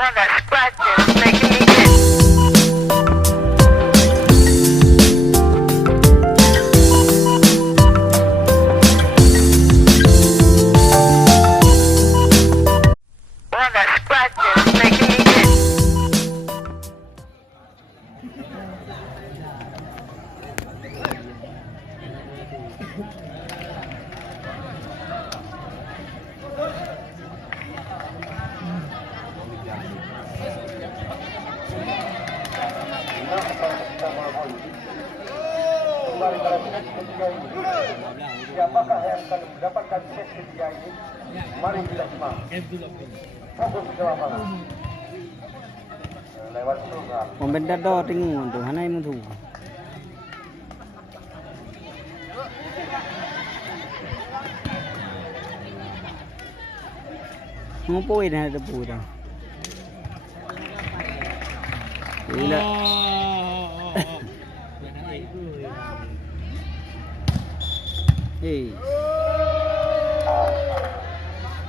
All that scratching is making me itch. All that scratching is making me itch. Siapakah yang akan mendapatkan set ketiga ini? Mari kita simak. Fokus ke lapangan. Lewat program. Pembeda do tingu tu hanai mu tu. Ngopo ini ada debu dah. Gila. Hei.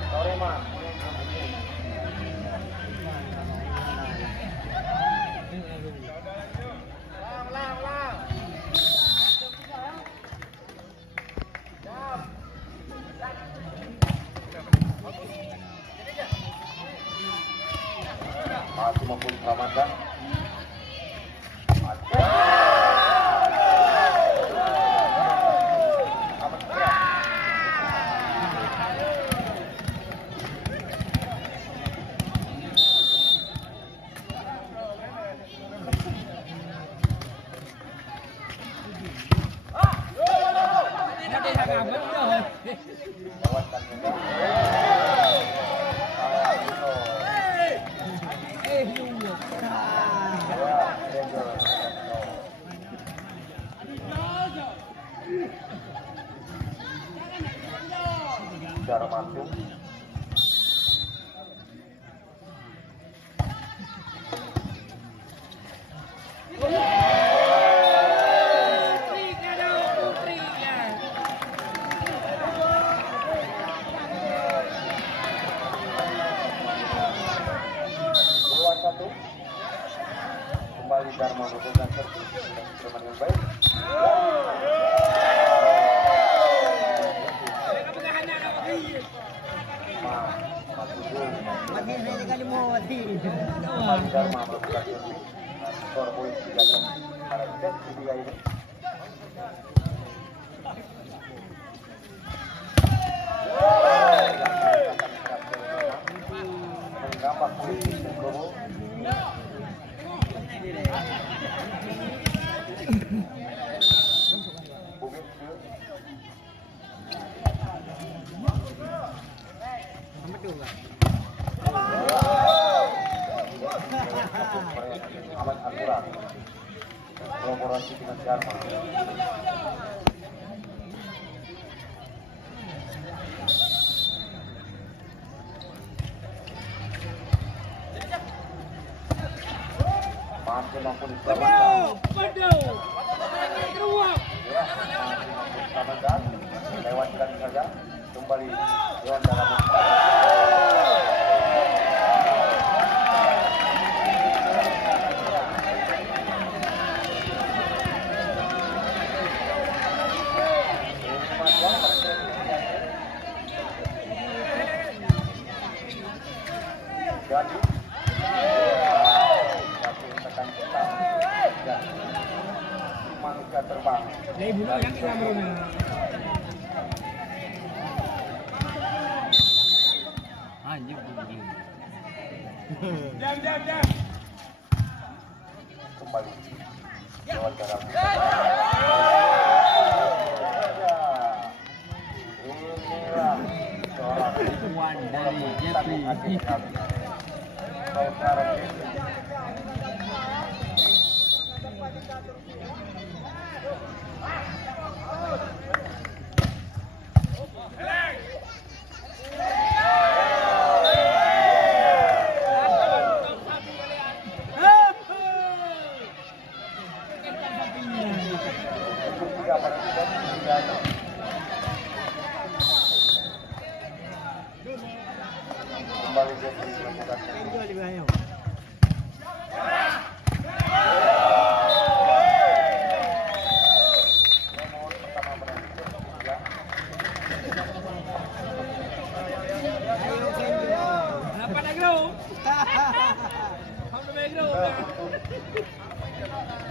Sorry, Ma. Masih mampu selamatkan. Cara masuk. Keluar satu. Kembali Dharma memberikan servis dengan yang baik. Lagi saya kali mau mati. Dharma melakukan servis. Skor poin 3 pada set ketiga ini. Menambah poin Bengkulu. Alat aturan kolaborasi dengan Dharma. Masih mampu diselamatkan. Ya, masih mampu diselamatkan. Lewatkan saja. Kembali Dewan dalam jadi tekan kita dan manusia terbang. Anjing bunyi. Kembali lewat dalam. Inilah seorang Tuan dari Jepri. saudara Jepri. Kembali Jepri melakukan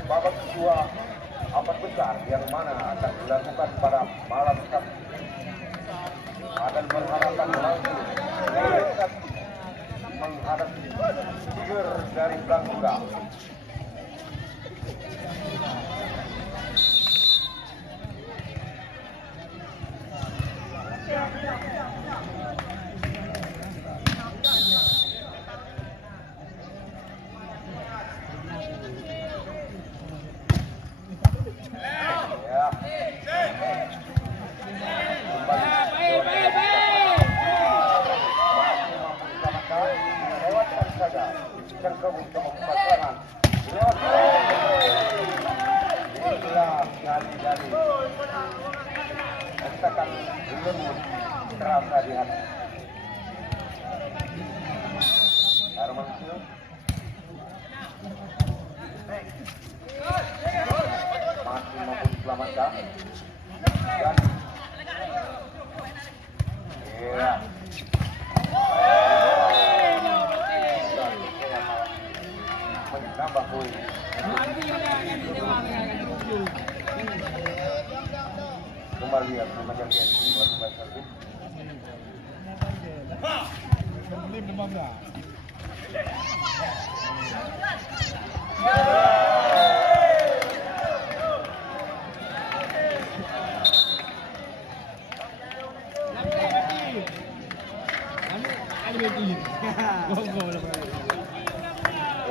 Babak kedua amat besar yang mana akan dilakukan pada malam Sabtu akan mengharapkan langsung menghadapi Tiger dari Blangkura. Terasa di hati. Armansyah masih mampu diselamatkan. Dan iya. Menambah poin. Kembali ya, menambah servis.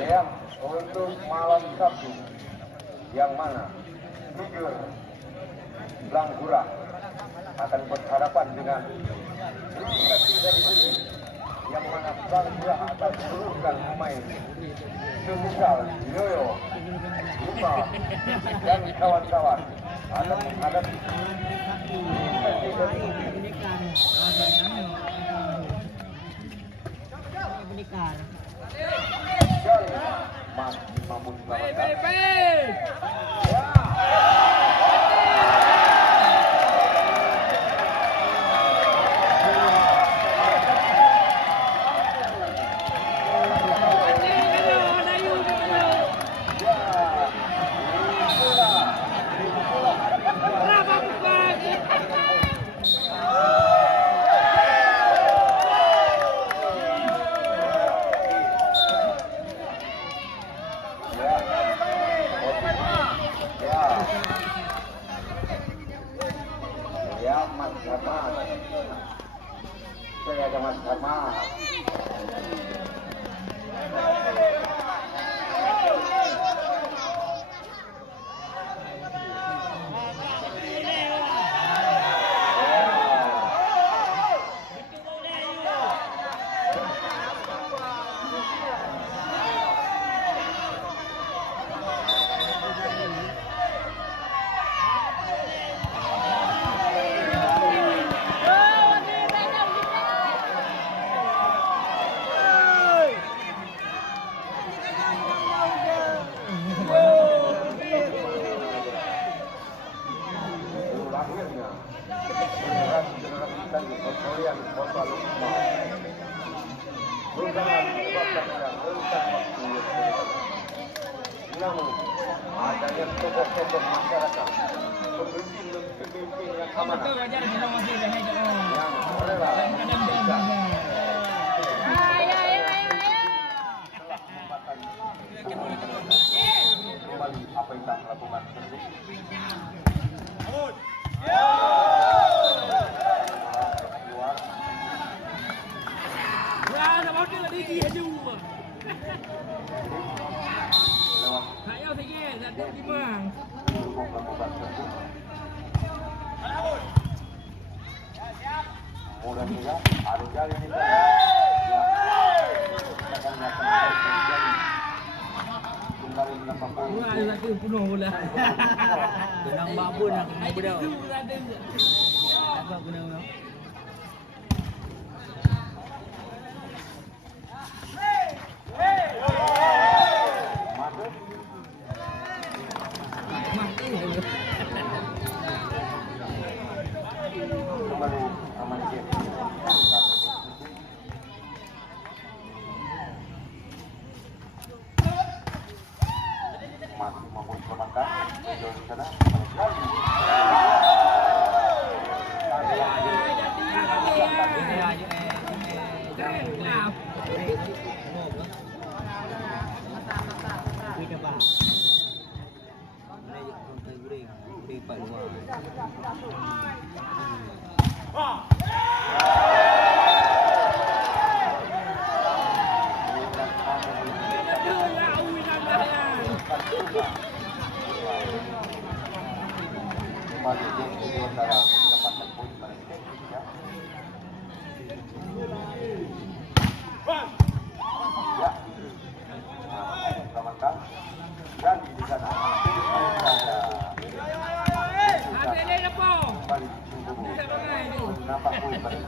Ya, untuk malam Sabtu yang mana Tiger Blangkura akan berhadapan dengan yang mana Blangkura akan menurunkan pemain semisal Yoyo, Luma dan kawan-kawan akan menghadapi Jali masih mampu diselamatkan. Mas Dharma, saya ada Mas Dharma. Namun adanya tokoh-tokoh masyarakat, pemimpin yang amanah, yang rela kembali apa yang tak melakukan tersebut. Mudah-mudahan ada kali ini kembali menambah poin. Ada penuh bola. Benang babon nak muda. Apa benang tu? Kembali aman. sana. Kembali di antara mendapatkan poin balik. Ya, selamatkan dan di sana kembali nampak poin balik.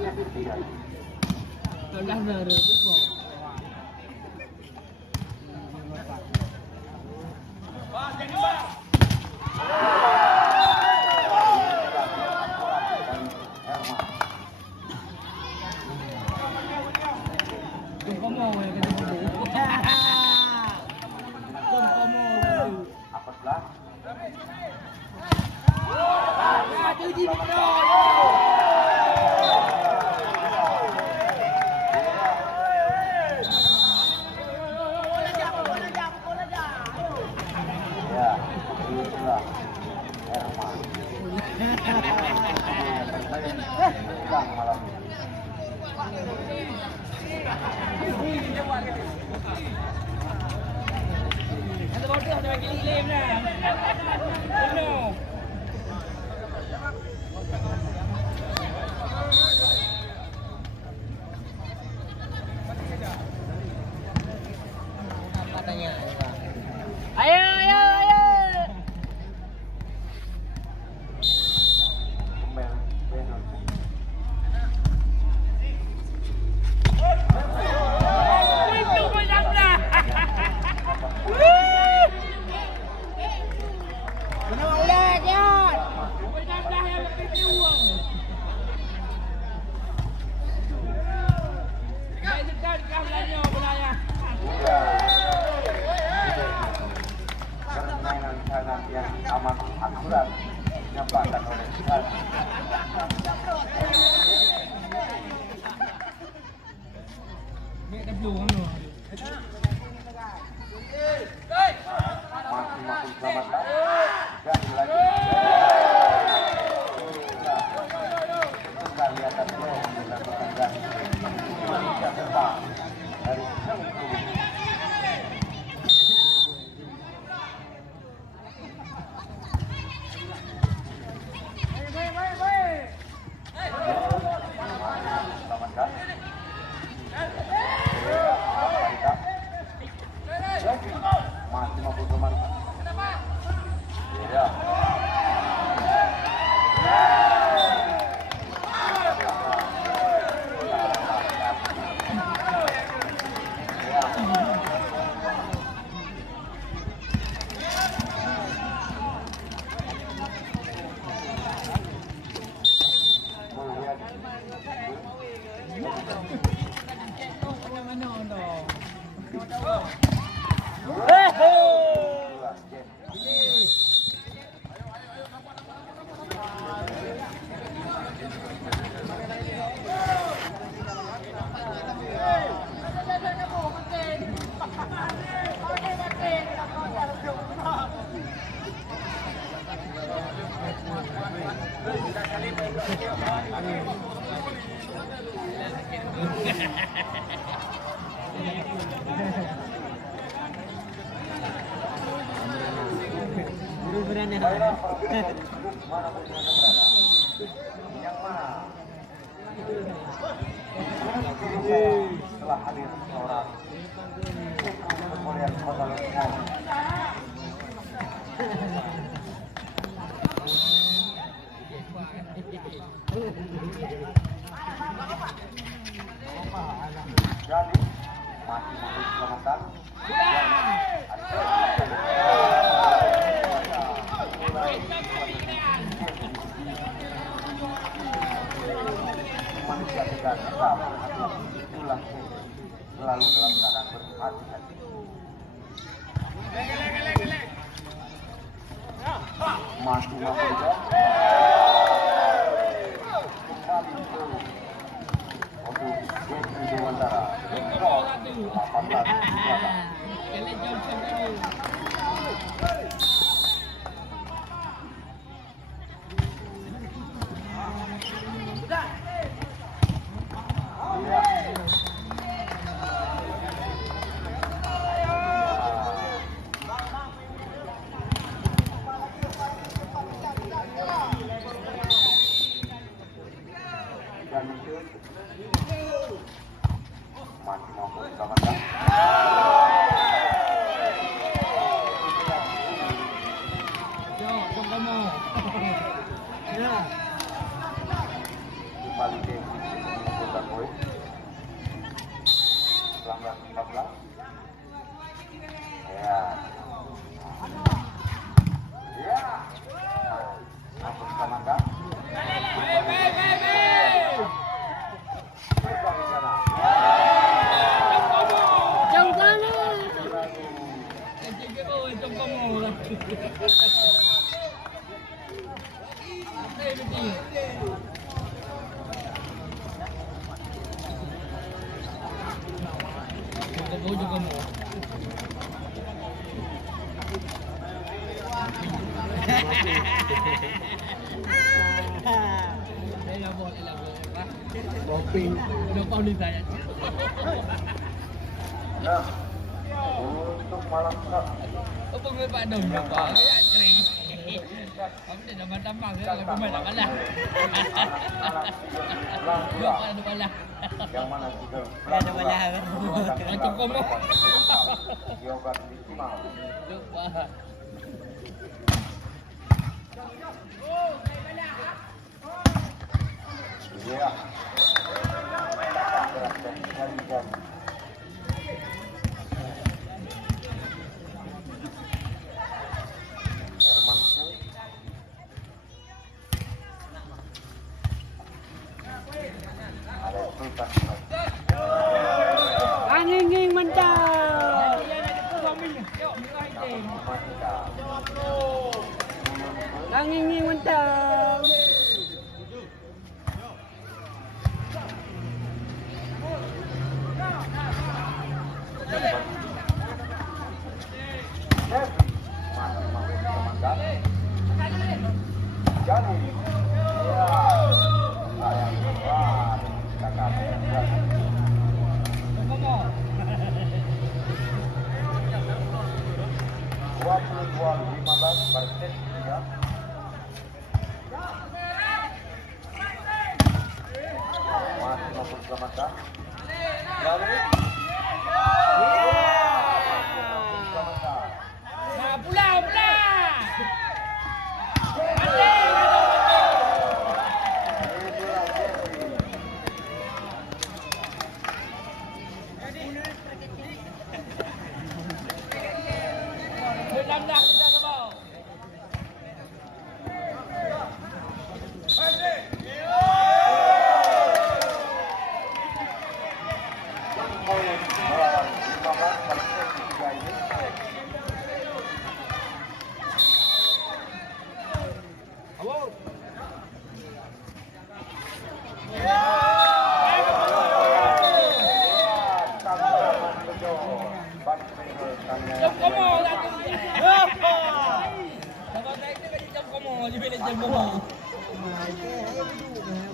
Yang amat akurat dinyatakan oleh Tuhan. Masing-masing selamatkan dan lagi kita lihat dulu melakukan dari Indonesia terbang dari Sengkulu. Masih mampu teman. Ya. Setelah hadir seorang kemuliaan kota Lembang. Jadi masih diselamatkan. Manusia tidak bisa pulang selalu dalam keadaan berhati-hati. Masih memberikan kembali untuk Jeffrey Dewantara. 18 masih mampu diselamatkan. Kembali ke mengumpulkan poin 19-14. Ya. Ya. Mampu diselamatkan. Nah, untuk malam Sabtu. Apa kau buat dong? Apa? Ya sering. Kamu dah tambang-tambang ke? Kamu main nak kalah. Dua ada balah. Yang mana juga Ada balah. Macam kamu. Yoga Bismal. Lupa. Ya. Angin mantap. Angin mantap.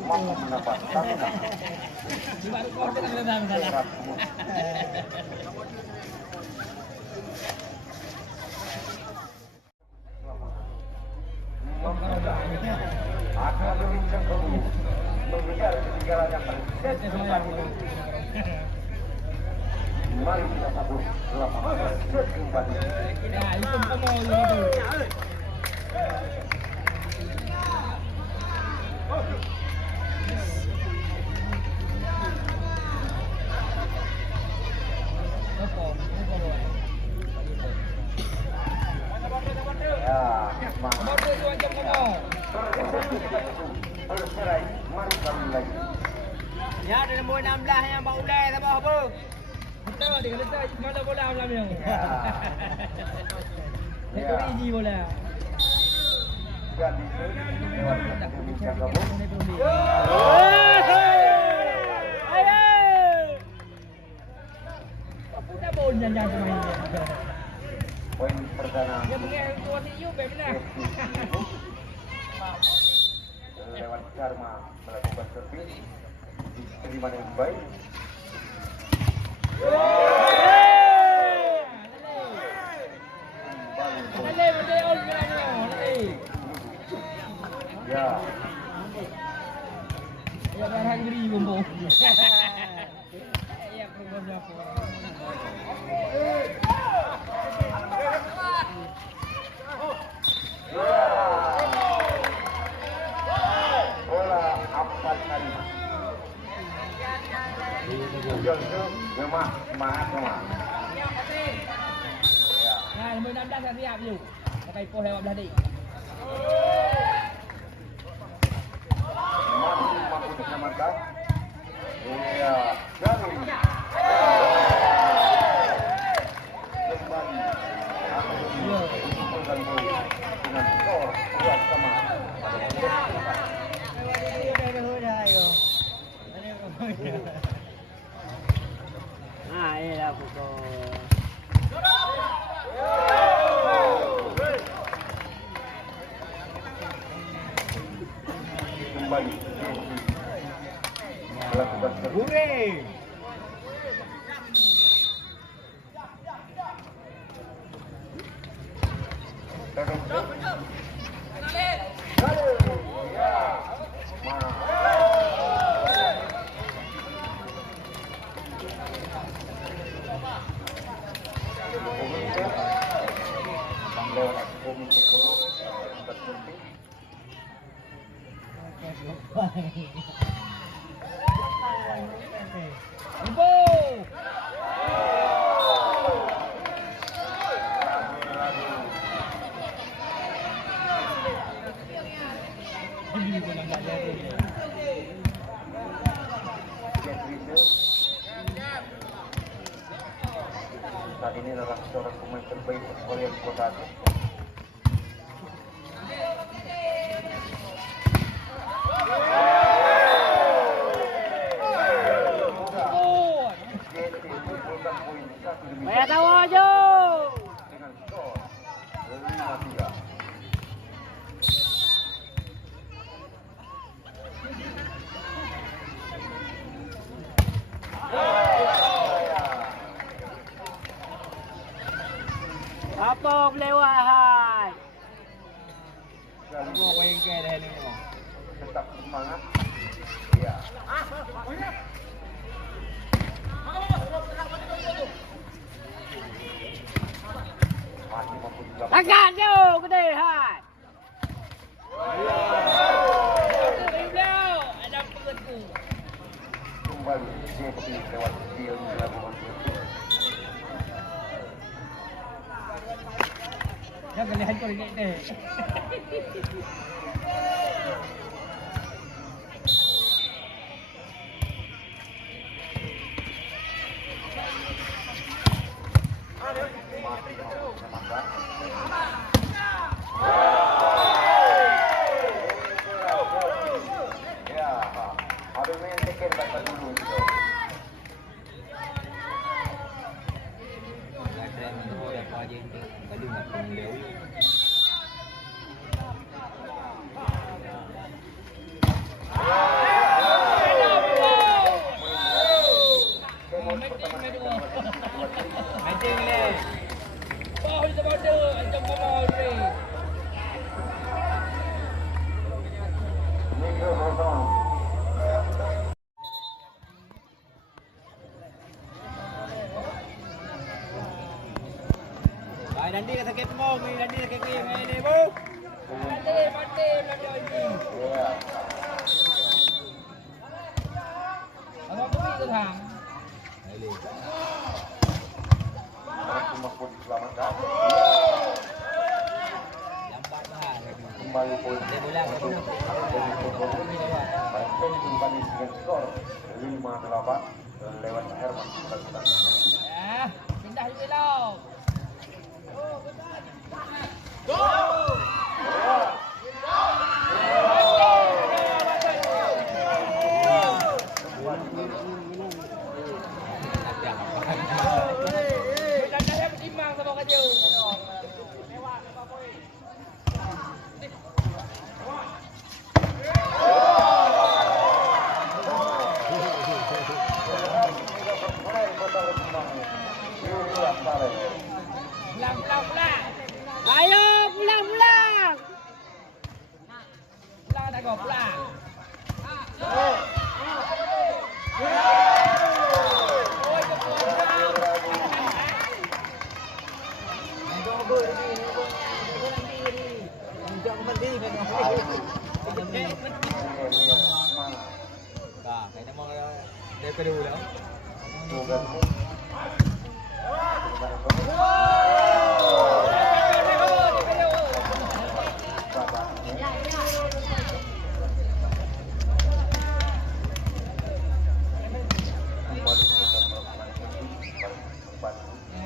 Mampu mendapatkan Akademi Cengkebulu mengejar ketinggalan yang set kembali. Mari kita sambut lapangan set kembali. Ya, itu kamu itu. Ya, ada nombor 16 yang bawa ulai tak apa. Betul, dia kata mana bola malam yang. Dia biji bola. Jadi lewat Indonesia gabung. Poin perdana lewat Dharma melakukan servis diterima dengan baik. Ya. Ya barang geri bumbung. Ya program apa? Bola Afan Karimah. Jojo, gemah, semangat gemah. Nah, nombor 16 dah siap je. Pakai poh lewat belah dik. Masih mampu diselamatkan. Iya, Jamin. Kembali akan mengumpulkan poin dengan skor 2-sama. Ah, ialah pukul. Kembali melakukan servis. Saat ini adalah seorang pemain terbaik Korea Kota Aceh. Bayar tahu aja. Dengan skor 5-3. Apa melewat hai? Gua pengen dah ni. Tetap semangat. Ya. Masih mampu diselamatkan. Agak jauh gede hai. Ada perutku. Kembali Jeffy lewat skill melakukan servis. Jangan lihat kau ni deh. Masih mampu diselamatkan. Ya, ada main second batal dulu itu. Negro Rodon. Baik nanti kata sakit mau, nanti sakit kiri main ni bu. Mati ini. Ya. Apa pergi tu hang? Masih mampu diselamatkan. Lambat dah. Kembali poin Dia bola ke untuk Ini lewat. Banteng kembali dengan skor 5-8 lewat Herman melakukan. Pindah je lah. Kaya naman daripada dulu.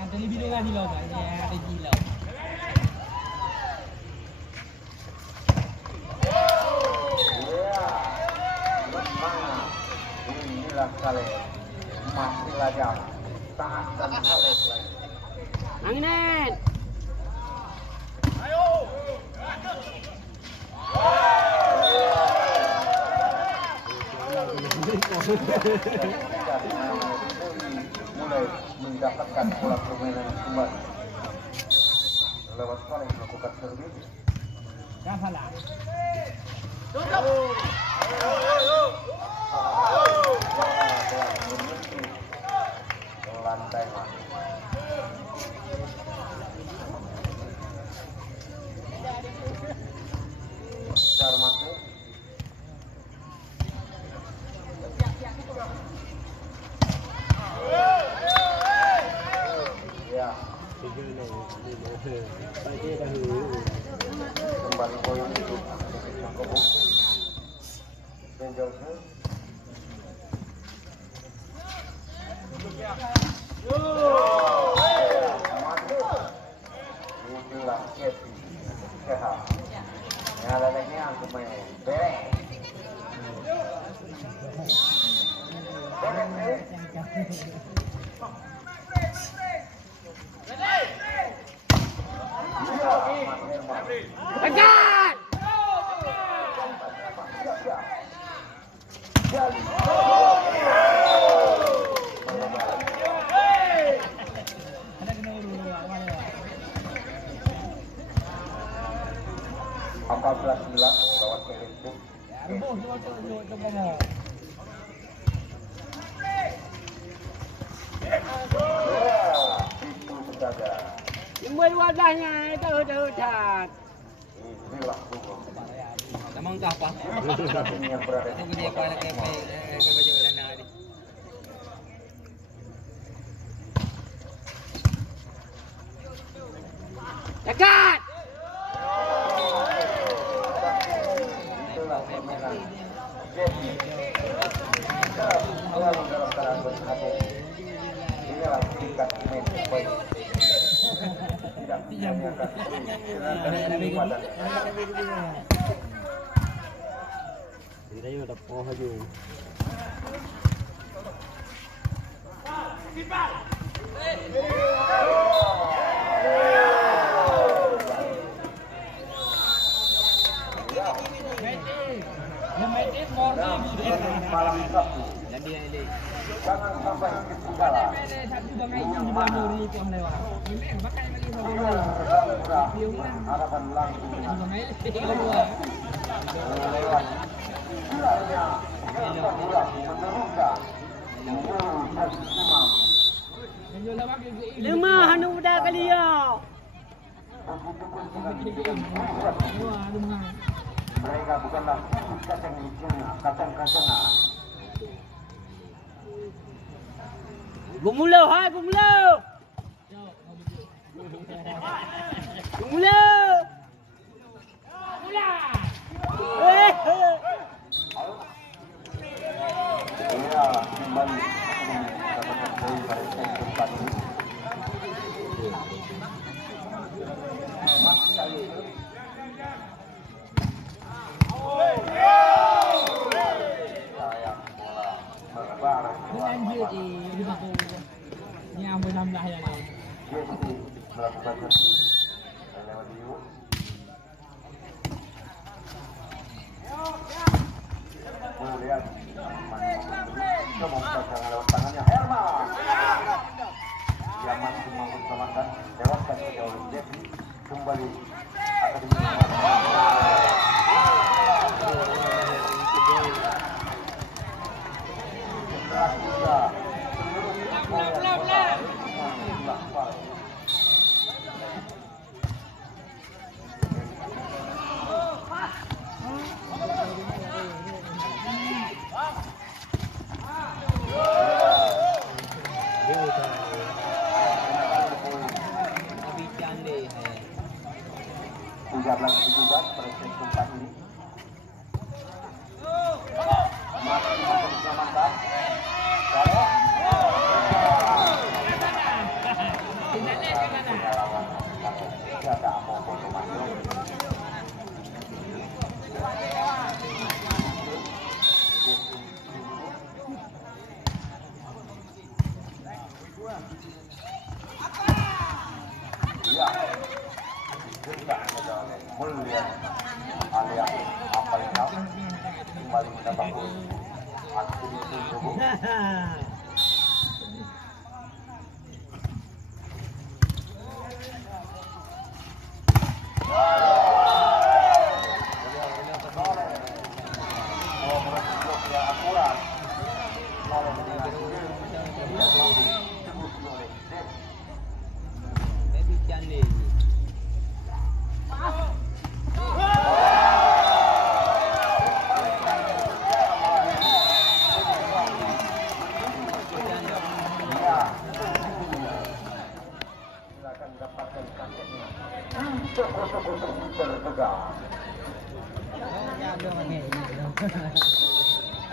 Ada lebih dengan hilau kan? Ada hilau. Inilah kalian masih lajang taat dan kalian lagi. Angin. Mulai mendapatkan pola permainan kembali lewat saling melakukan servis. Jangan salah. Lantai mas. Darmati. Ya. Kembali poin itu cukup. Dan Johnson. Inilah Kevin sehat. Nyalanya aku main bereng. Tekan! Apabila hilang lewat Facebook. Itu saja. Timbul wadahnya itu hutan. Inilah hukum. Namang kah apa? Ini yang berada Itu di dia apa nak kayak baju belanda ni. Dekat! itulah permainan. Jadi, selalu dalam keadaan berhati. Inilah tingkat main baik. Tidak menyanyiakan kenikmatan. Kita juga dah poh aja. Malam Sabtu. Jadi ele. Jangan sampai ketinggalan. Satu bangai yang di belakang ni tu lewat. Memang pakai lagi sampai Harapan langsung bangai keluar. lewat. Kiranya yang pulang meneruskan. Lima hanu budak kali ya. Mereka bukanlah kacang-kacangan. Gumulau hai gumulau. Gumulau. Ia kembali mendapatkan poin pada set keempat ini. Mas kali itu. Sayang bola berbarang. Lanjut di baku. Ni ambil 16 yang lain. Jesse melakukan servis dan lewat Dio. Melihat memasang lewat tangannya Herman. Dia masih mampu selamatkan, lewatkan ke oleh Jesse kembali akademi. 13-17 presiden tempat ini. Masih mampu diselamatkan. Kalau tidak mau foto masuk. Ya, tidak ada melihat alias apa yang kembali mendapat aktivitas tubuh. Maybe Chanley. Silakan dapatkan kasetnya. Tertegak.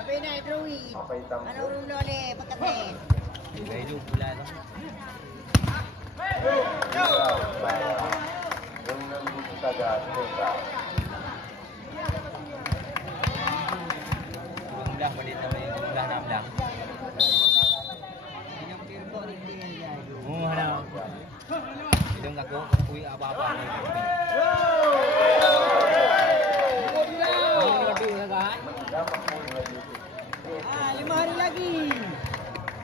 Apa ini druid? Apa hitam? Ano ulo ni pagkatin? Gaya tu pula tu. Dengan buku saja tertegak. Belah pada tahun belah 16. Oh, ada. Hidung aku kui apa-apa ni. Oh, aduh kan. 5 hari lagi.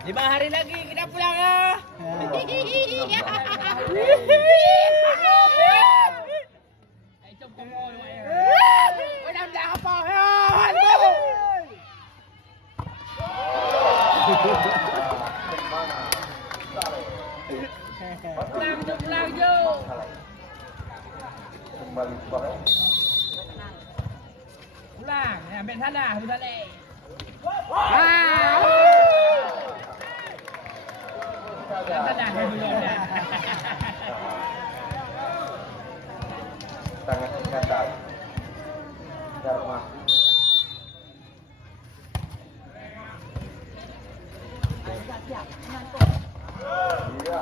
5 hari lagi kita pulang ah. Ai chụp con ngồi vậy. Ôi đâm đã apa ha. Pulang je. Kembali kepada Pulang. Ambil sana, ambil sana. Sana dulu dah. sangat singkatan. Dharma. Iya.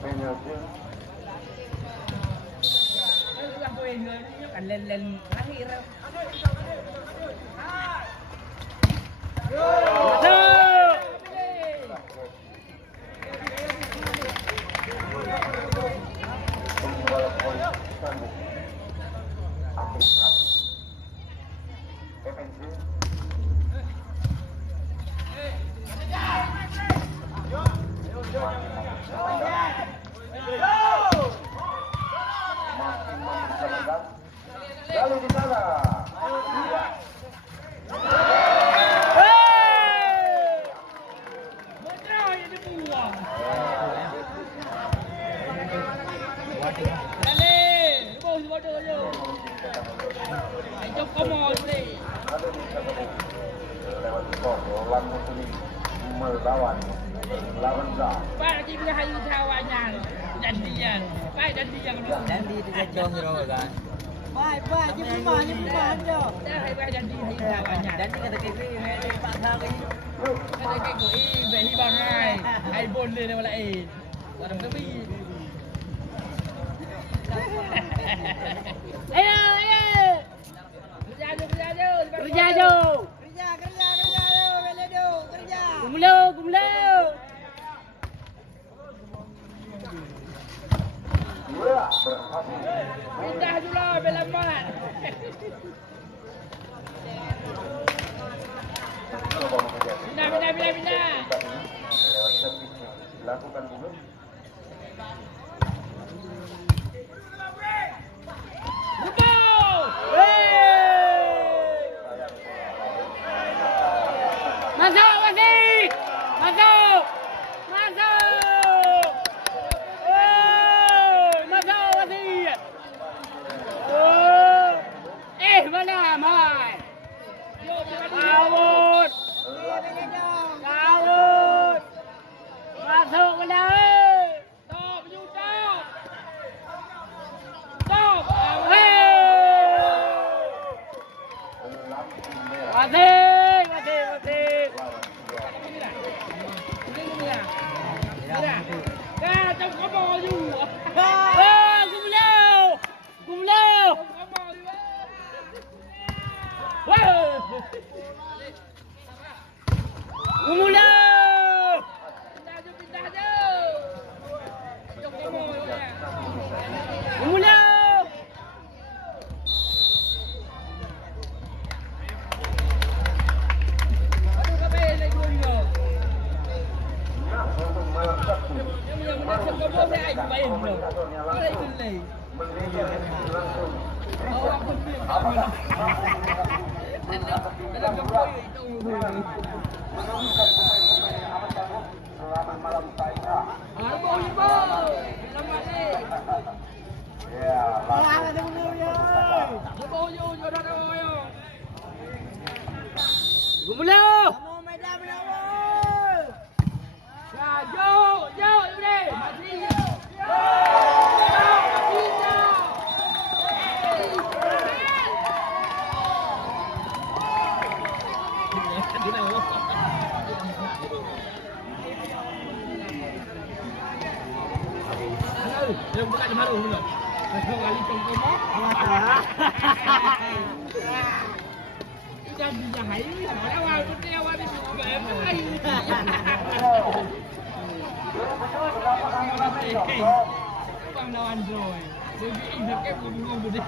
Penyedia. Aku ingin kan len lahir. Pembalap polisi sambung. Administrasi. MNC. Masih mempersembahkan. Lalu di sana. Ada di sana. Lewat skor, Orlando Kuning melawan Lawenza. Pak lagi bila hari kawannya janjian. Pak janjian dulu. Janji tu jauh hero kan. Bye, jumpa anda. Dah hari janji hari kawannya. Janji kata kiri hari Pak hari. Kata kiri beli bangai. Hai boleh dah malai. Orang tepi. Ayo. Kerja jauh. Kerja, Beledo, kerja. Gumlo. Dua berhasil. Pindah dulu belamat. Coba mengejar. Pindah. Tadi lewat servisnya dilakukan dulu. Go! Masuk, Wasi! Masuk! Wasi! Mana, Mai? Kawut! Masuk! Mula. Pindah je. Jom demo dia. Mula. Aduh kabel lagi dua dia. Yang menang kau saya ai main belum. Boleh boleh. Awak pun dia. Dalam kepoi itu. Selamat malam saya. Arbo Ibo. Selamat ni. Ya, Selamat dulu ya. Arbo yo yo dah dah yo. Ibu mula. Kamu Medan menawar. Ya yo yo ni. Mati. Yang bukan baru dulu. Kau kali kau. Ida dia hai. Orang awal tu awal ni juga hai. Bang lawan Joy. Jadi ini ke bunuh bunuh.